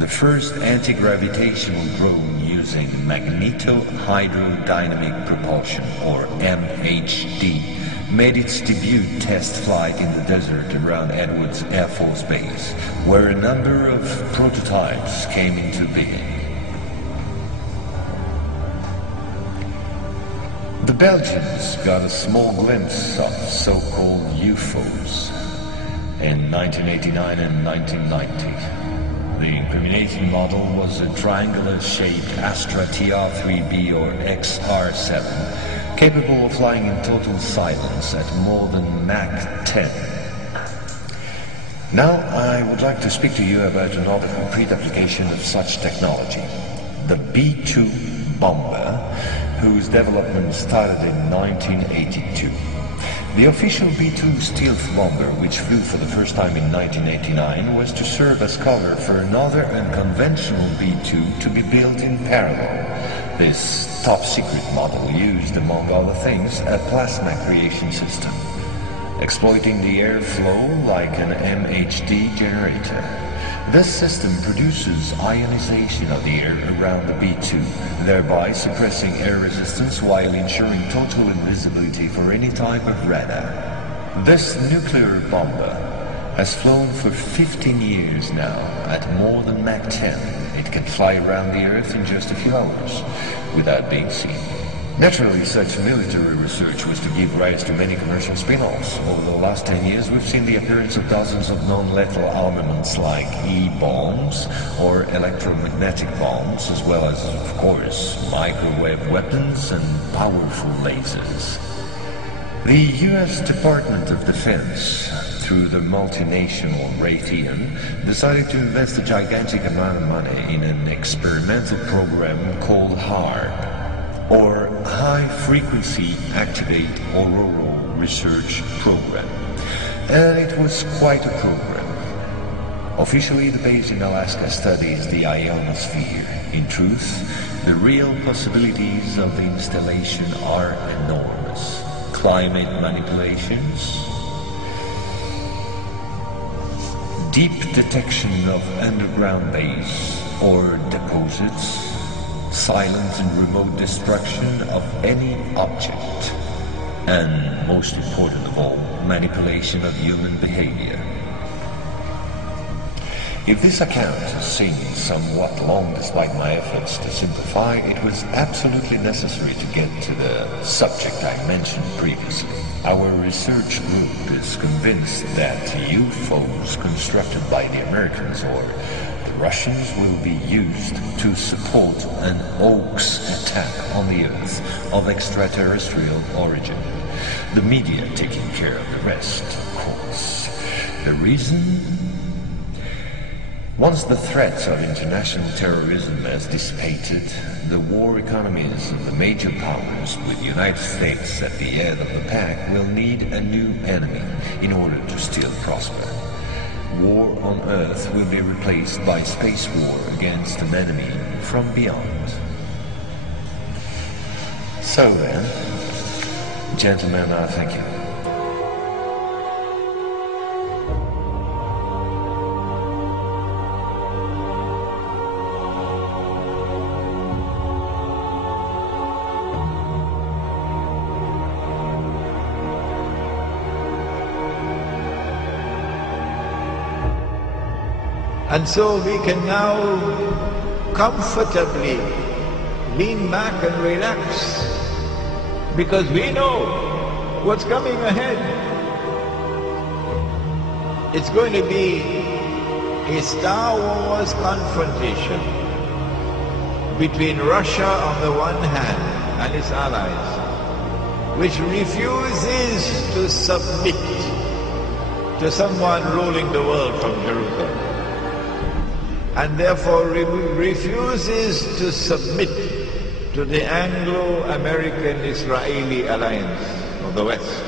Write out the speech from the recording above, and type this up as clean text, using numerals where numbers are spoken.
The first anti-gravitational drone using magneto-hydrodynamic propulsion, or MHD, made its debut test flight in the desert around Edwards Air Force Base, where a number of prototypes came into being. The Belgians got a small glimpse of so-called UFOs in 1989 and 1990. The incriminating model was a triangular-shaped Astra TR-3B or XR-7, capable of flying in total silence at more than Mach 10. Now I would like to speak to you about another concrete application of such technology, the B-2 bomber, whose development started in 1982. The official B-2 stealth bomber, which flew for the first time in 1989, was to serve as cover for another unconventional B-2 to be built in parallel. This top-secret model used, among other things, a plasma creation system, exploiting the airflow like an MHD generator. This system produces ionization of the air around the B-2, thereby suppressing air resistance while ensuring total invisibility for any type of radar. This nuclear bomber has flown for 15 years now at more than Mach 10. It can fly around the Earth in just a few hours without being seen. Naturally, such military research was to give rise to many commercial spin-offs. Over the last 10 years, we've seen the appearance of dozens of non-lethal armaments like E-bombs or electromagnetic bombs, as well as, of course, microwave weapons and powerful lasers. The U.S. Department of Defense, through the multinational Raytheon, decided to invest a gigantic amount of money in an experimental program called HARP, or High Frequency Activate Auroral Research Program. And it was quite a program. Officially, the base in Alaska studies the ionosphere. In truth, the real possibilities of the installation are enormous. Climate manipulations, deep detection of underground base or deposits, silent and remote destruction of any object, and most important of all, manipulation of human behavior. If this account seemed somewhat long despite my efforts to simplify, it was absolutely necessary to get to the subject I mentioned previously. Our research group is convinced that UFOs constructed by the Americans or Russians will be used to support an hoax attack on the Earth of extraterrestrial origin. The media taking care of the rest, of course. The reason? Once the threats of international terrorism has dissipated, the war economies of the major powers, with the United States at the head of the pack, will need a new enemy in order to still prosper. War on Earth will be replaced by space war against an enemy from beyond. So then, gentlemen, I thank you. And so we can now comfortably lean back and relax, because we know what's coming ahead. It's going to be a Star Wars confrontation between Russia on the one hand and its allies, which refuses to submit to someone ruling the world from Jerusalem, and therefore refuses to submit to the Anglo-American-Israeli alliance of the West.